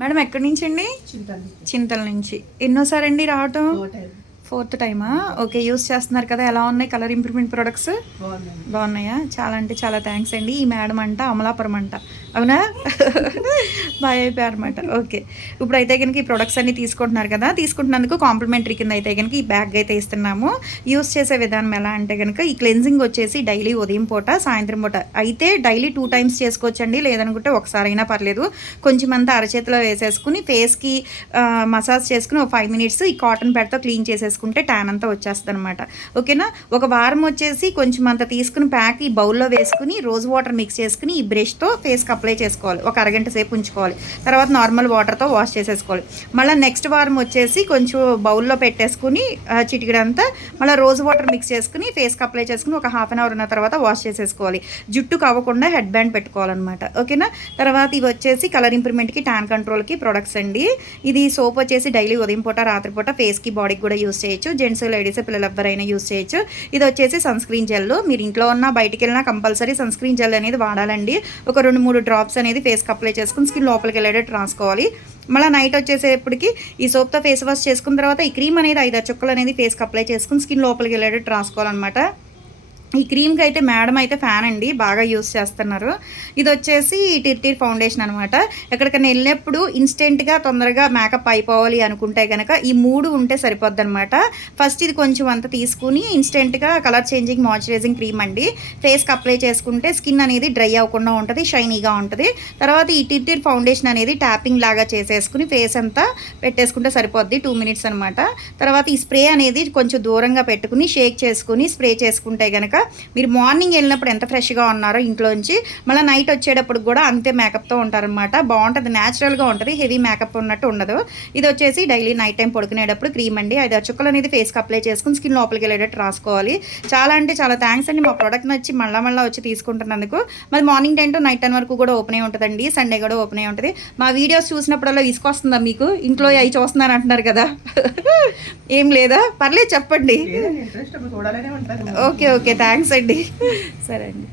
Madam ఎక్కడి నుంచి అండి? చింతల నుంచి. ఎన్నోసారండి రావటం? ఫోర్త్ టైమా? ఓకే. యూస్ చేస్తున్నారు కదా, ఎలా ఉన్నాయి కలర్ ఇంప్రూవ్మెంట్ ప్రొడక్ట్స్? బాగున్నాయా? చాలా అంటే చాలా థ్యాంక్స్ అండి. ఈ మేడం అంట అమలాపురం అంట, అవునా? బాగా అయిపోయారు అనమాట. ఓకే. ఇప్పుడైతే కనుక ఈ ప్రొడక్ట్స్ అన్ని తీసుకుంటున్నారు కదా, తీసుకుంటున్నందుకు కాంప్లిమెంటరీ కింద అయితే కనుక ఈ బ్యాగ్ అయితే ఇస్తున్నాము. యూస్ చేసే విధానం ఎలా అంటే కనుక, ఈ క్లెన్జింగ్ వచ్చేసి డైలీ ఉదయం పూట, సాయంత్రం పూట అయితే డైలీ 2 టైమ్స్ చేసుకోవచ్చండి. లేదనుకుంటే ఒకసారైనా పర్లేదు. కొంచెం అంతా అరచేతిలో వేసేసుకుని ఫేస్కి మసాజ్ చేసుకుని ఒక 5 మినిట్స్ ఈ కాటన్ ప్యాడ్తో క్లీన్ చేసేసుకుంటే ట్యాన్ అంతా వచ్చేస్తుంది అనమాట. ఓకేనా? ఒక వారం వచ్చేసి కొంచెం అంత తీసుకుని ప్యాక్ ఈ బౌల్లో వేసుకుని రోజ్ వాటర్ మిక్స్ చేసుకుని ఈ బ్రష్తో ఫేస్కి అప్లై చేసుకోవాలి. ఒక అరగంట సేపు ఉంచుకోవాలి. తర్వాత నార్మల్ వాటర్తో వాష్ చేసేసుకోవాలి. మళ్ళీ నెక్స్ట్ వారం వచ్చేసి కొంచెం బౌల్లో పెట్టేసుకుని చిటికడంతా మళ్ళీ రోజ్ వాటర్ మిక్స్ చేసుకుని ఫేస్కి అప్లై చేసుకుని ఒక హాఫ్ అన్ అవర్ ఉన్న తర్వాత వాష్ చేసేసుకోవాలి. జుట్టు కవ్వకుండా హెడ్ బ్యాండ్ పెట్టుకోవాలన్నమాట. ఓకేనా? తర్వాత ఇవి వచ్చేసి కలర్ ఇంప్రూవ్మెంట్కి, ట్యాన్ కంట్రోల్కి ప్రొడక్ట్స్ అండి. ఇది సోప్ వచ్చేసి డైలీ ఉదయం పూట, రాత్రిపూట ఫేస్కి, బాడీకి కూడా యూస్ చేయొచ్చు. జెంట్స్, లేడీస్, పిల్లలు ఎవరైనా యూస్ చేయొచ్చు. ఇది వచ్చేసి సన్ స్క్రీన్ జెల్. మీరు ఇంట్లో ఉన్న బయటికి వెళ్ళినా కంపల్సరీ సన్ స్క్రీన్ జెల్ అనేది వాడాలండి. ఒక 2-3 డ్రాప్స్ అనేది ఫేస్కి అప్లై చేసుకుని స్కిన్ లోపలికి వెళ్ళేటట్టు రాసుకోవాలి. మళ్ళీ నైట్ వచ్చేసేపటికి ఈ సోప్తో ఫేస్ వాష్ చేసుకున్న తర్వాత ఈ క్రీమ్ అనేది 5-6 చుక్కలు అనేది ఫేస్కి అప్లై చేసుకుని స్కిన్ లోపలికి వెళ్ళేటట్టు రాసుకోవాలన్నమాట. ఈ క్రీమ్కి అయితే మేడం అయితే ఫ్యాన్ అండి, బాగా యూస్ చేస్తున్నారు. ఇది వచ్చేసి టిర్టిర్ ఫౌండేషన్ అనమాట. ఎక్కడికైనా వెళ్ళినప్పుడు ఇన్స్టెంట్గా తొందరగా మేకప్ అయిపోవాలి అనుకుంటే కనుక ఈ 3 ఉంటే సరిపోద్ది అనమాట. ఫస్ట్ ఇది కొంచెం అంత తీసుకుని ఇన్స్టెంట్గా కలర్ చేంజింగ్ మాయిశ్చరైజింగ్ క్రీమ్ అండి ఫేస్కి అప్లై చేసుకుంటే స్కిన్ అనేది డ్రై అవ్వకుండా ఉంటుంది, షైనీగా ఉంటుంది. తర్వాత ఈ టిర్టిర్ ఫౌండేషన్ అనేది ట్యాపింగ్ లాగా చేసేసుకుని ఫేస్ అంతా పెట్టేసుకుంటే సరిపోద్ది, 2 మినిట్స్ అనమాట. తర్వాత ఈ స్ప్రే అనేది కొంచెం దూరంగా పెట్టుకుని షేక్ చేసుకుని స్ప్రే చేసుకుంటే కనుక మీరు మార్నింగ్ వెళ్ళినప్పుడు ఎంత ఫ్రెష్గా ఉన్నారో ఇంట్లోంచి మళ్ళీ నైట్ వచ్చేటప్పుడు కూడా అంతే మేకప్తో ఉంటారనమాట. బాగుంటుంది, న్యాచురల్గా ఉంటుంది, హెవీ మేకప్ ఉన్నట్టు ఉండదు. ఇది వచ్చేసి డైలీ నైట్ టైం పడుకునేటప్పుడు క్రీమ్ అండి. 5-6 చుక్కలు అనేది ఫేస్కి అప్లై చేసుకుని స్కిన్ లోపలికి వెళ్ళేటట్టు రాసుకోవాలి. చాలా అంటే చాలా థ్యాంక్స్ అండి, మా ప్రోడక్ట్ నచ్చి మళ్ళీ వచ్చి తీసుకుంటున్నందుకు. మరి మార్నింగ్ 10 to నైట్ 10 వరకు కూడా ఓపెన్ అయి ఉంటుందండి. సండే కూడా ఓపెన్ అయి ఉంటుంది. మా వీడియోస్ చూసినప్పుడల్లా తీసుకొస్తుందా మీకు? ఇంట్లో అవి చూస్తున్నారు అంటున్నారు కదా, ఏం లేదా? పర్లేదు చెప్పండి. ఓకే థ్యాంక్స్ అండి. సరే అండి.